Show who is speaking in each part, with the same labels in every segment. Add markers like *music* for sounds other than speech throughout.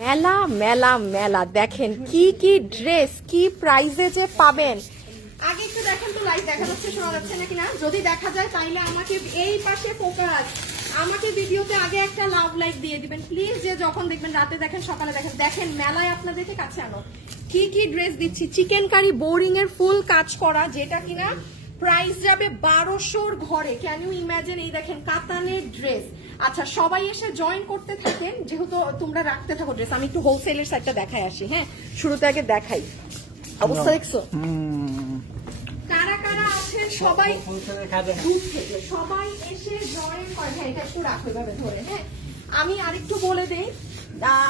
Speaker 1: মেলা মেলা মেলা। দেখেন কি কি ড্রেস কি প্রাইজে যে পাবেন। আগে একটু দেখেন তো লাইভ দেখা যাচ্ছে শোনা যাচ্ছে নাকি না? যদি দেখা যায় তাইলে আমাকে এই পাশে ফোকাস আমাকে ভিডিওতে আগে একটা লাভ লাইক দিয়ে দিবেন। প্লিজ যে যখন দেখবেন, রাতে দেখেন, সকালে দেখেন। দেখেন, মেলায় আপনাদেরকে কাছে আনো। কি কি ড্রেস দিচ্ছি? চিকেন কারি বোরিং এর ফুল কাজ করা, যেটা কিনা প্রাইস যাবে বারোশোর ঘরে। ক্যান ইউ ইমাজিন এই দেখেন, কাতানের ড্রেস আচ্ছা সবাই এসে জয়েন করতে থাকেন। যেহেতু তোমরা রাখতে থাকো ড্রেস আমি একটু হোলসেলের সাইডটা দেখাই আসি হ্যাঁ? শুরুতে আগে দেখাই। অবস্থা দেখছ? কারা কারা সবাই সবাই এসে জয়েন করে হ্যাঁ এটা একটু রাখো ধরে হ্যাঁ? আমি আরেকটু বলে দেই।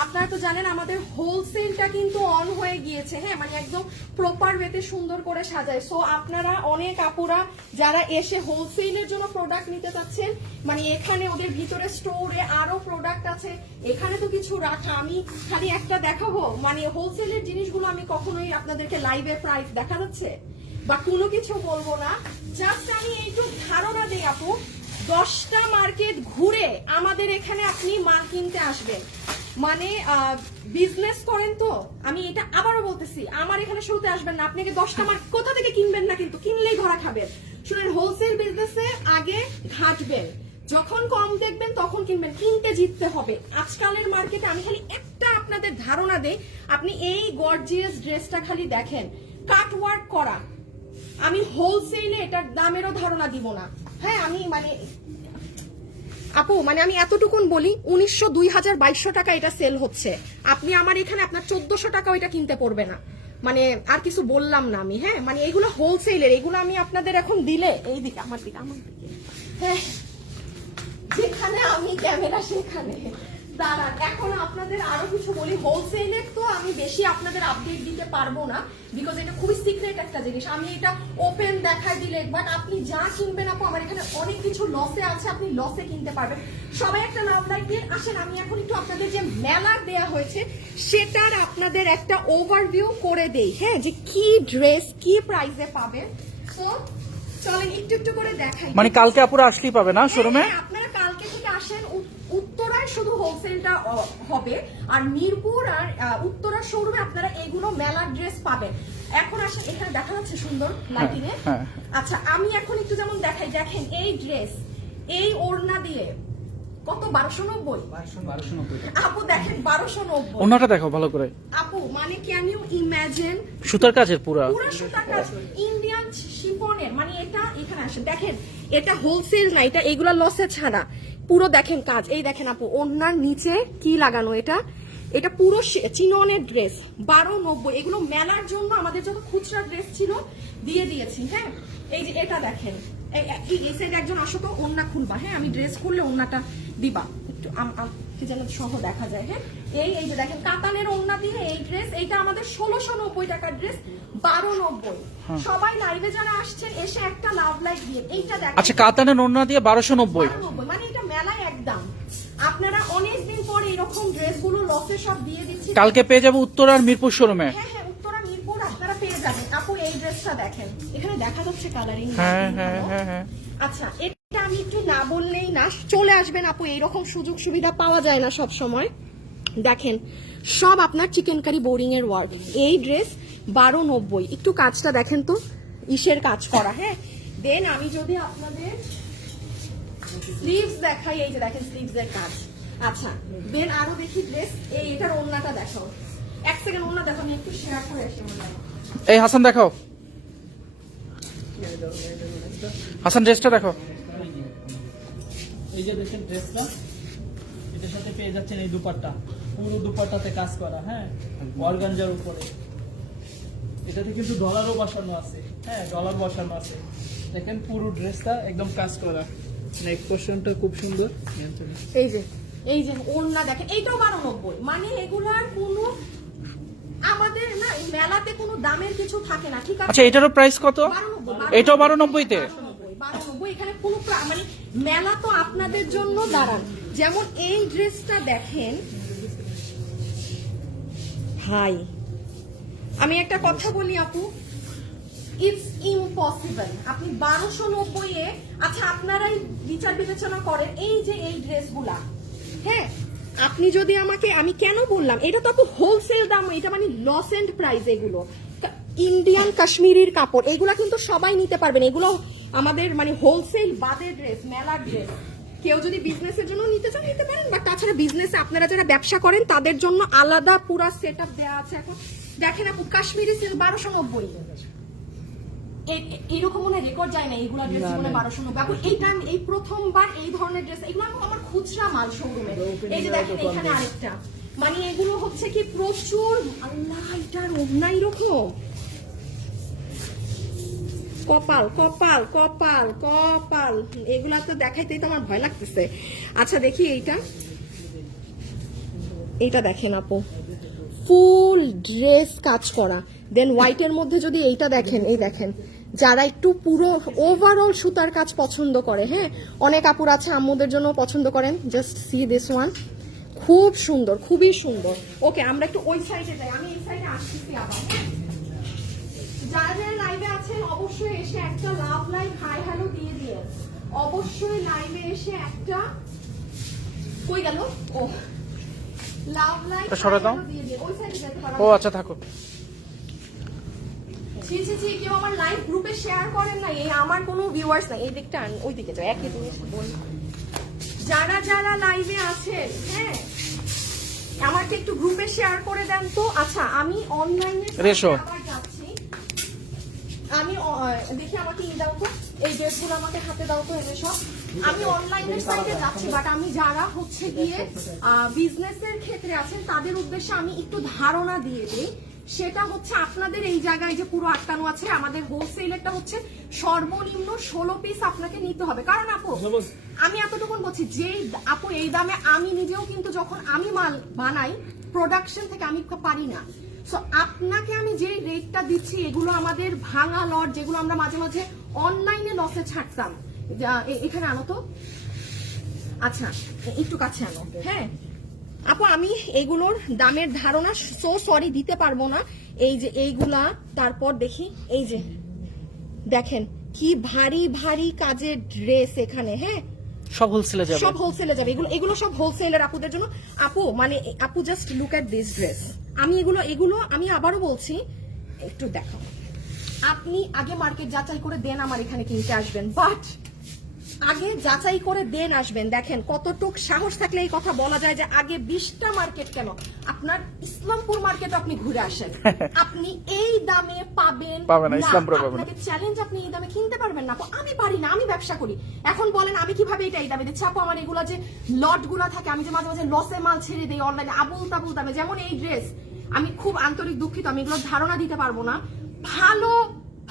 Speaker 1: আপনারা তো জানেন আমাদের হোলসেলটা কিন্তু অন হয়ে গিয়েছে হ্যাঁ? মানে একদম প্রপার ওয়েতে সুন্দর করে সাজায়। সো আপনারা অনেক আপুরা যারা এসে হোলসেলের জন্য প্রোডাক্ট নিতে চাচ্ছেন মানে এখানে ওদের ভিতরে স্টোরে আরও প্রোডাক্ট আছে, এখানে তো কিছু রাখা। আমি খালি একটা দেখাবো মানে হোলসেলের জিনিসগুলো আমি কখনোই আপনাদেরকে লাইভে প্রাইস দেখা যাচ্ছে? বা কোনো কিছু বলব না। জাস্ট আমি একটু ধারণা দিই আপু, দশটা মার্কেট ঘুরে আমাদের এখানে আপনি মাল কিনতে আসবেন। মানে বিজনেস করেন তো। আমি এটা আবারও বলতেছি, আমার এখানে শুরুতে আসবেন না। আপনি কি দশটা মার্ক কোথা থেকে কিনবেন না কিন্তু? কিনলেই ধরা খাবেন। শুনেন হোলসেল বিজনেসে আগে ঘাটবেন। যখন কম দেখবেন, তখন কিনবেন। কিনতে জিততে হবে। আজকালের মার্কেটে আমি খালি একটা আপনাদের ধারণা দেই, আপনি এই গর্জিয়াস ড্রেসটা খালি দেখেন। কাট ওয়ার্ক করা। আমি হোলসেলে এটার দামেরও ধারণা দিব না। হ্যাঁ আমি মানে আপু মানে আমি এতটুকুন বলি, উনিশশো দুই হাজার বাইশশো টাকা এটা সেল হচ্ছে। আপনি আমার এখানে আপনার চোদ্দশো টাকা ওইটা কিনতে পড়বে না। মানে আর কিছু বললাম না আমি হ্যাঁ? মানে এগুলো হোলসেলের এগুলো আমি আপনাদের এখন দিলে, এই দিকে, আমার দিকে আমার দিকে। হ্যাঁ যেখানে আমি, ক্যামেরা সেখানে। দাঁড়ান এখন আপনাদের আরও কিছু বলি। হোলসেলের তো আমি বেশি আপনাদের আপডেট দিতে পারব না বিকজ এটা খুবই সিক্রেট একটা জিনিস। আমি এটা ওপেন দেখাই দিলে বাট আপনি যা কিনবেন আপু আমার এখানে অনেক কিছু লসে আছে আপনি লসে কিনতে পারবেন। সবাই একটা নাম দিয়ে আসেন আমি এখন একটু আপনাদের যে মেলা দেয়া হয়েছে সেটার আপনাদের একটা ওভারভিউ করে দেই। হ্যাঁ যে কি ড্রেস কি প্রাইসে পাবেন? তো চলেন একটু একটু করে দেখাই।
Speaker 2: মানে কালকে আপুরা আসলেই পাবে না শোরুমে
Speaker 1: হ্যাঁ, আপনারা কালকে থেকে আসেন উত- উত্তরায় শুধু হোলসেলটা হবে। আর মিরপুর আর উত্তরা শোরুমে আপনারা এগুলো মেলার ড্রেস পাবেন। এখন আসেন এখানে দেখা যাচ্ছে সুন্দর লাইটিং এ
Speaker 2: হ্যাঁ।
Speaker 1: আচ্ছা আমি এখন একটু যেমন দেখাই দেখেন এই ড্রেস এই ওড়না দিয়ে কত বারোশো নব্বই? আপু দেখেন বারোশো নব্বই।
Speaker 2: অন্যটা দেখো ভালো করে।
Speaker 1: আপু মানে ক্যান ইউ ইম্যাজিন
Speaker 2: সুতার কাজের পুরা।
Speaker 1: পুরো সুতার কাজ। ইন্ডিয়ান শিফনের মানে এটা এখানে আসে। দেখেন এটা হোলসেল না এটা এগুলা লসে ছাড়া। পুরো দেখেন কাজ। এই দেখেন আপু ওনার নিচে কি লাগানো এটা? এটা পুরো চিননের ড্রেস বারো নব্বই। এগুলো মেলার জন্য আমাদের যত খুচরা ড্রেস ছিল দিয়ে দিয়েছি হ্যাঁ? এই যে এটা দেখেন। এই সাইড একজন আসো তো ওন্না খুলবা হ্যাঁ? আমি ড্রেস খুললে ওন্নাটা দিবা। একটু কি যেন সহ দেখা যায় হ্যাঁ? এই এই যে দেখেন কাতানের ওন্না দিয়ে এই ড্রেস এইটা আমাদের ষোলোশো নব্বই টাকার ড্রেস বারো নব্বই। সবাই লাইভে যারা আসছেন এসে একটা লাভ লাইক দিয়ে এইটা দেখেন।
Speaker 2: আচ্ছা কাতানের ওড়না দিয়ে বারোশো নব্বই।
Speaker 1: 1290 মানে একদম। আপনারা অনেকদিন পরে এরকম ড্রেসগুলো লসে সব দিয়ে দিচ্ছি।
Speaker 2: কালকে পেয়ে যাব উত্তর আর মিরপুর শোরুমে।
Speaker 1: হ্যাঁ হ্যাঁ উত্তরা মিরপুর আপনারা পেয়ে যাবেন। আপু এই ড্রেসটা দেখেন। এখানে দেখা যাচ্ছে কালারিং
Speaker 2: হ্যাঁ হ্যাঁ হ্যাঁ হ্যাঁ।
Speaker 1: আচ্ছা এটা আমি একটু না বললেই না চলে আসবেন আপু এইরকম সুযোগ সুবিধা পাওয়া যায় না সব সময়। দেখেন সব আপনার চিকেন কারি বোরিং এর ওয়ার্ক এই ড্রেস বারো নব্বই। একটু কাজটা দেখেন তো ইসের কাজ করা হ্যাঁ? দেন আমি যদি আপনাদের স্লিভস দেখাই এই যে দেখেন স্লিভস এর কাজ। আচ্ছা দেন আরও দেখি ড্রেস এই এটার ওন্নাটা দেখাও। এক সেকেন্ড ওন্না দেখো আমি একটু শেয়ার করে আসি
Speaker 2: এই হাসান দেখাও। হাসান ড্রেসটা দেখো
Speaker 3: এই যে দেখেন ড্রেসটা এটার সাথে পেয়ে যাচ্ছেন এই দুপাট্টা। পুরো দুপাট্টাতে কাজ করা হ্যাঁ? অর্গানজার উপরে। এটাতে কিন্তু ডলারও বসানো আছে হ্যাঁ? ডলার বসানো আছে। দেখেন পুরো ড্রেসটা একদম কাজ করা। নেক পোর্শনটা খুব সুন্দর।
Speaker 1: এই যে এই যে ওড়না দেখেন এইটাও বারো নব্বই। মানে এগুলার কোনো আমাদের না মেলাতে কোনো দামের কিছু থাকে না ঠিক আছে?
Speaker 2: আচ্ছা এটারও প্রাইস কত? এটাও বারো নব্বইতে
Speaker 1: 92, 92, এখানে কোনো মানে মেলা তো আপনাদের জন্য দাঁড়ান যেমন এই ড্রেসটা দেখেন। হাই। আমি একটা কথা বলি আপু ইটস ইম্পসিবল আপনি বারোশো নব্বই এ আচ্ছা আপনারাই বিচার বিবেচনা করেন এই যে এই ড্রেসগুলা। হ্যাঁ আপনি যদি আমাকে, আমি কেন বললাম? এটা তো হোলসেল দাম, এটা মানে লস এন্ড প্রাইস এগুলো। ইন্ডিয়ান কাশ্মীরির কাপড়, এগুলা কিন্তু সবাই নিতে পারবেন। এগুলো আমাদের মানে হোলসেল বাদে ড্রেস মেলার ড্রেস কেউ যদি বিজনেসের জন্য নিতে চান, নিতে পারেন। বা তাছাড়া বিজনেসে আপনারা যারা ব্যবসা করেন, তাদের জন্য আলাদা পুরা সেট আপ দেওয়া আছে এখন। দেখেন আপু কাশ্মীরি সিল বারোশো নব্বই। এইরকম মনে রেকর্ড যায় না এইগুলা ড্রেস জীবনে বারোশো নব্বই। আপু এই টাইম এই প্রথমবার এই ধরনের ড্রেস এগুলো আমার- খুচরা মাল শোরুমে এই যে দেখেন এখানে আরেকটা। মানে এগুলো হচ্ছে কি প্রচুর আল্লাহ এটার অন্য এরকম। কপাল কপাল কপাল কপাল। এগুলা তো দেখাইতেই তো আমার ভয় লাগতেছে। আচ্ছা দেখি এইটা। এইটা দেখেন আপু। ফুল ড্রেস কাজ করা। দেন হোয়াইটের মধ্যে যদি এইটা দেখেন এই দেখেন যারা একটু পুরো ওভারঅল সুতার কাজ পছন্দ করে হ্যাঁ? অনেক আপুর আছে আম্মুদের জন্য পছন্দ করেন জাস্ট সি দিস ওয়ান খুব সুন্দর খুবই সুন্দর। ওকে আমরা একটু ওই সাইডে যাই আমি এই সাইডে আসতেছি আবার হ্যাঁ? যারা যারা লাইভে আছেন অবশ্যই এসে একটা লাভ লাইভ হাই হ্যালো দিয়ে দিয়ে অবশ্যই লাইভে এসে একটা কই গেল? ও লাভ লাইভ। দিয়ে দিয়ে ওই সাইডে যেতে পারো।
Speaker 2: ও আচ্ছা থাকো
Speaker 1: জি জি জি কেউ আমার লাইভ গ্রুপে শেয়ার করেন না এই আমার কোনো ভিউয়ার্স নাই। এই দিকটা আন- ওই দিকে যাও একই জিনিস বল। যারা যারা লাইভে আছেন হ্যাঁ আমাকে একটু গ্রুপে শেয়ার করে দেন তো। আচ্ছা আমি অনলাইনে
Speaker 2: রেশো।
Speaker 1: আমি দেখি আমাকে ই দাও তো। এই ড্রেসগুলো আমাকে হাতে দাও তো এনে সব। আমি সাইটে যাচ্ছি বাট আমি যারা হচ্ছে গিয়ে বিজনেসের ক্ষেত্রে আছেন তাদের উদ্দেশ্যে আমি একটু ধারণা দিয়ে দিই। সেটা হচ্ছে আপনাদের এই জায়গায় যে পুরো আটকানো আছে আমাদের হোলসেলেরটা হচ্ছে সর্বনিম্ন ষোলো পিস আপনাকে নিতে হবে। কারণ আপু আমি এতটুকু বলছি যে আপু এই দামে আমি নিজেও কিন্তু যখন আমি মাল বানাই প্রোডাকশন থেকে আমি পারি না। সো আপনাকে আমি যে রেটটা দিচ্ছি এগুলো আমাদের ভাঙা লট যেগুলো আমরা মাঝে মাঝে অনলাইনে লসে ছাড়তাম। যা- এ- এখানে আনো তো। আচ্ছা একটু কাছে আনো। হ্যাঁ। আপু আমি এগুলোর দামের ধারণা সো সরি দিতে পারব না। এই যে এইগুলা তারপর দেখি এই যে দেখেন কি ভারী ভারী কাজের ড্রেস এখানে হ্যাঁ?
Speaker 2: সব হোলসেলে যাবে।
Speaker 1: সব হোলসেলে যাবে। এগুলো এগুলো সব হোলসেলের আপুদের জন্য। আপু মানে আপু just look at this dress আমি এগুলো এগুলো আমি আবারও বলছি একটু দেখাও। আপনি আগে মার্কেট যাচাই করে দেন আমার এখানে কিনতে আসবেন। বাট আগে যাচাই করে দেন আসবেন। দেখেন কতটুক সাহস থাকলে এই কথা বলা যায় যে আগে বিশটা মার্কেট কেন? আপনার ইসলামপুর মার্কেট আপনি ঘুরে আসেন। *laughs* আপনি এই দামে পাবেন
Speaker 2: পাবেন না, ইসলামপুরে পাবেন
Speaker 1: চ্যালেঞ্জ আপনি এই দামে কিনতে পারবেন না। আমি পারি না আমি ব্যবসা করি। এখন বলেন আমি কীভাবে এটা এই দামে দিচ্ছি? আপু আমার এগুলো যে লটগুলা থাকে আমি যে মাঝে মাঝে লসে মাল ছেড়ে দিই অনলাইনে আবুল তাবুল দামে। যেমন এই ড্রেস আমি খুব আন্তরিক দুঃখিত আমি এগুলো ধারণা দিতে পারব না। ভালো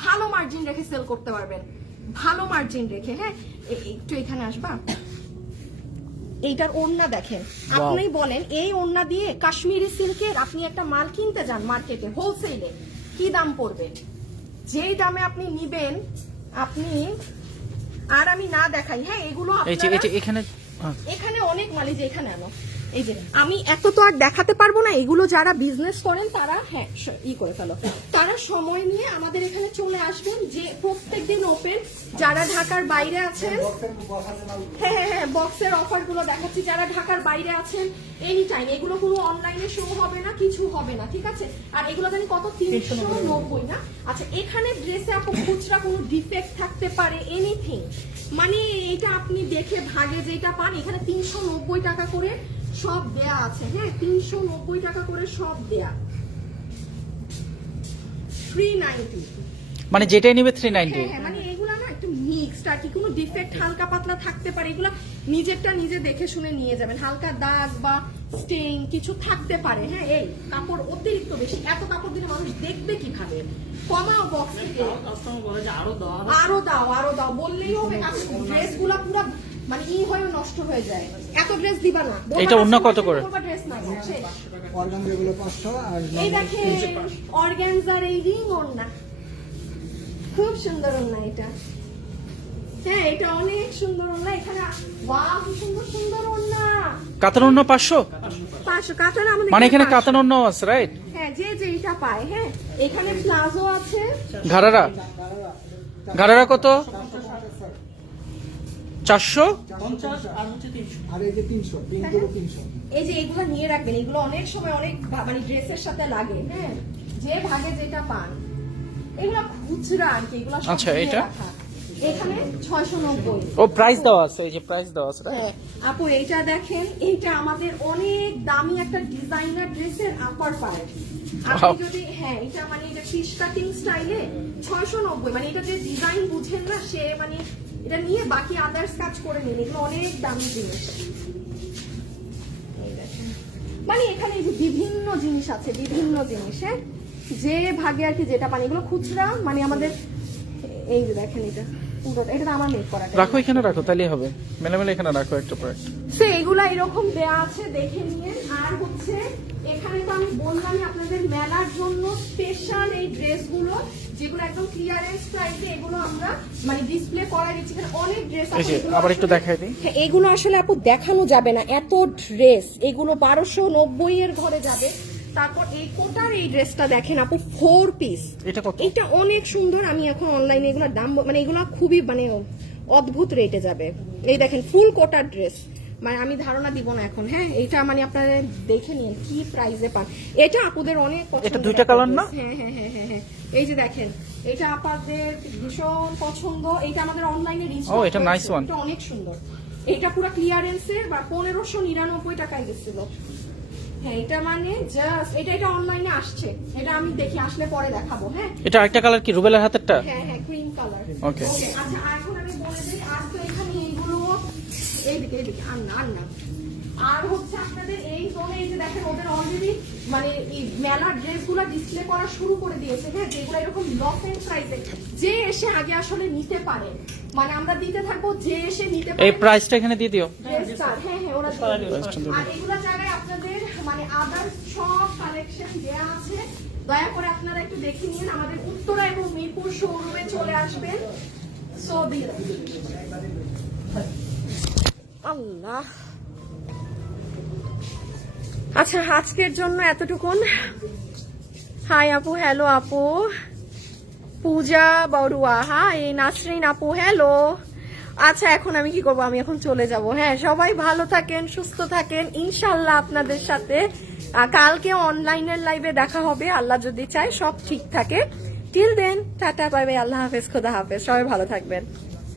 Speaker 1: ভালো মার্জিন রেখে সেল করতে পারবেন। ভালো মার্জিন রেখে হ্যাঁ? একটু এখানে আসবা? এইটার ওড়না দেখেন। আপনি বলেন এই ওড়না দিয়ে কাশ্মীরি সিল্কের আপনি একটা মাল কিনতে যান মার্কেটে হোলসেলে কি দাম পড়বে? যেই দামে আপনি নিবেন আপনি আর আমি না দেখাই হ্যাঁ এগুলো
Speaker 2: এখানে হ্যাঁ।
Speaker 1: এখানে অনেক মালিক যে এখানে আনো। আমি এত তো আর দেখাতে পারব না, এগুলো যারা বিজনেস করেন তারা হ্যাঁ ই করে ফেলো। তারা সময় নিয়ে আমাদের এখানে চলে আসবেন যে প্রত্যেক দিন ওপেন যারা ঢাকার বাইরে আছেন হ্যাঁ হ্যাঁ হ্যাঁ বক্সের অফারগুলো দেখাচ্ছি, যারা ঢাকার বাইরে আছেন এনি টাইম এগুলো কোনো অনলাইনে শো হবে না, কিছু হবে না, ঠিক আছে? আর এগুলো জানি কত, তিনশো নব্বই না? আচ্ছা এখানে ড্রেসে আপু খুচরা কোনো ডিফেক্ট থাকতে পারে এনিথিং মানে এটা আপনি দেখে ভাগে যেটা পান, এখানে তিনশো নব্বই টাকা করে সব দেয়া আছে। হ্যাঁ তিনশো নব্বই টাকা করে সব দেয়া। থ্রি নাইনটি
Speaker 2: মানে যেটাই নিবে থ্রি নাইনটি
Speaker 1: হ্যাঁ মানে এগুলা না একটু মিক্সড আর কি। কোনো ডিফেক্ট হালকা পাতলা থাকতে পারে এগুলা নিজেরটা নিজে দেখে শুনে নিয়ে যাবেন। হালকা দাগ বা স্টেইন কিছু থাকতে পারে। হ্যাঁ এই কাপড় অতিরিক্ত বেশি। এত কাপড় দিলে মানুষ দেখবে কীভাবে? কমাও বক্স থেকে।
Speaker 3: কাস্টমার বলে যে আরও দাও।
Speaker 1: আরও দাও আরও দাও। বললেই হবে ড্রেসগুলা পুরো মানে ই হয়ে নষ্ট হয়ে যায়। এত ড্রেস দিবা না।
Speaker 2: এটা অন্য কত করে?
Speaker 1: ড্রেস না শেষ।
Speaker 4: অর্গান যেগুলো আর
Speaker 1: এই দেখেন অর্গ্যানজার এই রিং ওড়না। খুব সুন্দর ওড়না এটা। হ্যাঁ এটা অনেক সুন্দর ওড়না। এখানে ওয়াও কি সুন্দর সুন্দর ওড়না।
Speaker 2: কাতান অন্য পাঁচশো?
Speaker 1: পাঁচশো। কাতান আমাদের
Speaker 2: মানে এখানে
Speaker 1: 500
Speaker 2: কাতান অন্য আছে রাইট
Speaker 1: হ্যাঁ যে যেটা পায় হ্যাঁ। এখানে প্লাজো আছে।
Speaker 2: ঘাড়ারা? ঘাড়ারা কত? চারশো?
Speaker 3: পঞ্চাশ আর হচ্ছে তিনশো।
Speaker 4: আর এই যে
Speaker 1: এগুলো নিয়ে রাখবেন এগুলো অনেক সময় অনেক মানে ড্রেসের সাথে লাগে। হ্যাঁ। যে ভাগে যেটা পান এগুলো খুচরা আর কি এগুলো
Speaker 2: আচ্ছা, এটা?
Speaker 1: এখানে ছয়শো নব্বই।
Speaker 2: ও প্রাইস দেওয়া আছে এই যে প্রাইস দেওয়া আছে
Speaker 1: হ্যাঁ। আপু এইটা দেখেন এইটা আমাদের অনেক দামি একটা ডিজাইনার ড্রেসের আপার পার্ট আপনি যদি হ্যাঁ এটা মানে এটা ফিশ কাটিং স্টাইলে ছয়শো নব্বই। মানে এটা যে ডিজাইন বুঝেন না সে মানে এটা নিয়ে বাকি আদার্স কাজ করে নিন এগুলো অনেক দামি জিনিস। মানে এখানে এই যে বিভিন্ন জিনিস আছে বিভিন্ন জিনিস হ্যাঁ? যে ভাগে আর কি যেটা পানি এগুলো খুচরা মানে আমাদের এই যে দেখেন এটা। পুরোটা এটা আমার মেক করাটা
Speaker 2: রাখো এখানে রাখো তাহলেই হবে। মেলে মেলে এখানে রাখো একটা প্রোডাক্ট
Speaker 1: সো এগুলা এরকম দেয়া আছে দেখে নিয়ে। আর হচ্ছে এখানে তো আমি বললামই আপনাদের মেলার জন্য স্পেশাল এই ড্রেসগুলো যেগুলো একদম ক্লিয়ারেন্স প্রাইসে এগুলো আমরা মানে ডিসপ্লে করা দিচ্ছি। এখানে অনেক ড্রেস
Speaker 2: যে আবার একটু দেখাই দিই।
Speaker 1: হ্যাঁ এগুলো আসলে আপু দেখানো যাবে না। এত ড্রেস এগুলো বারোশো নব্বই এর ঘরে যাবে। তারপর এই কোটার এই ড্রেসটা দেখেন আপু ফোর পিস
Speaker 2: এটা কত?
Speaker 1: এটা অনেক সুন্দর আমি এখন অনলাইনে এগুলোর দাম মানে এগুলো খুবই মানে অদ্ভুত রেটে যাবে। এই দেখেন ফুল কোটার ড্রেস মানে আমি ধারণা দিব না এখন হ্যাঁ? এটা মানে আপনারা দেখে নিন কি প্রাইসে পান। এটা আপুদের অনেক
Speaker 2: এটা দুইটা colour না?
Speaker 1: হ্যাঁ হ্যাঁ হ্যাঁ হ্যাঁ হ্যাঁ। এই যে দেখেন এটা আপনাদের ভীষণ পছন্দ। এটা আমাদের অনলাইনে
Speaker 2: ও, এটা nice one.
Speaker 1: এটা অনেক সুন্দর। এটা পুরো ক্লিয়ারেন্সে বা পনেরোশো নিরানব্বই টাকায় গেছিল। হ্যাঁ এটা মানে জাস্ট এটা এটা অনলাইনে আসছে। এটা আমি দেখি আসলে পরে দেখাবো হ্যাঁ?
Speaker 2: এটা আরেকটা কালার কি রুবেলের হাতেরটা?
Speaker 1: হ্যাঁ হ্যাঁ ক্রিম কালার
Speaker 2: Okay.
Speaker 1: আচ্ছা এখন আমি বলে দিই আর তো এখানে এইগুলো এইদিকে এইদিকে আর না না। আর হচ্ছে আপনাদের এই জোনে এই যে দেখেন ওদের অলরেডি মানে এই মেলার ড্রেসগুলো ডিসপ্লে করা শুরু করে দিয়েছে হ্যাঁ? যেগুলো এরকম লস এন্ড প্রাইসে যে এসে আগে আসলে নিতে পারে। মানে আমরা দিতে থাকব যে এসে নিতে
Speaker 2: এই
Speaker 1: পারে।
Speaker 2: প্রাইসটা এখানে দিয়ে দিও।
Speaker 1: হ্যাঁ হ্যাঁ ওরা। আর এগুলো জায়গায় মানে সব কালেকশন দেয়া আছে। দয়া করে আপনারা একটু দেখে নিন, আমাদের উত্তরা এবং মিরপুর শোরুমে চলে আসবেন। আল্লাহ। আচ্ছা আজকের জন্য এতটুকুন। হাই আপু হ্যালো আপু। পূজা বড়ুয়া। হাই নাসরিন আপু হ্যালো আচ্ছা এখন আমি কি করব? আমি এখন চলে যাব। হ্যাঁ সবাই ভালো থাকেন, সুস্থ থাকেন। ইনশাল্লাহ আপনাদের সাথে কালকে অনলাইনের লাইভে দেখা হবে। আল্লাহ যদি চায়, সব ঠিক থাকে। টিল দেন টাটা বাই আল্লাহ হাফেজ, খোদা হাফেজ। সবাই ভালো থাকবেন।